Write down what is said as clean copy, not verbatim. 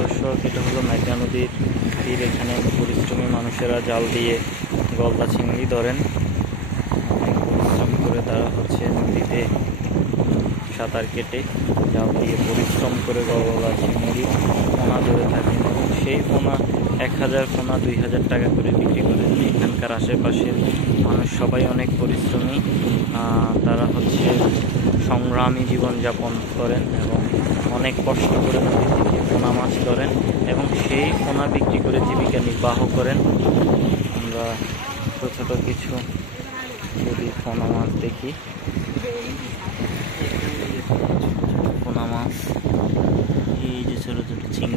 দর্শক, এটা হলো মেঘনা নদীর তীর। এখানে পরিশ্রমী মানুষেরা জাল দিয়ে গলদা চিংড়ি ধরেন। অনেক পরিশ্রম করে তারা নদীতে সাঁতার কেটে জাল দিয়ে পরিশ্রম করে গলদা চিংড়ি পোনা ধরে থাকেন এবং সেই পোনা 1000 পোনা 2000 টাকা করে বিক্রি করেন। এখানকার আশেপাশের মানুষ সবাই অনেক পরিশ্রমী, তারা সংগ্রামী জীবনযাপন করেন এবং অনেক কষ্ট করে নদী থেকে পোনা মাছ ধরেন এবং সেই পোনা বিক্রি করে জীবিকা নির্বাহ করেন। আমরা ছোটো ছোটো কিছু যদি পোনা মাছ দেখি, পোনা মাছ, এই যে ছোটো ছোটো চিংড়ি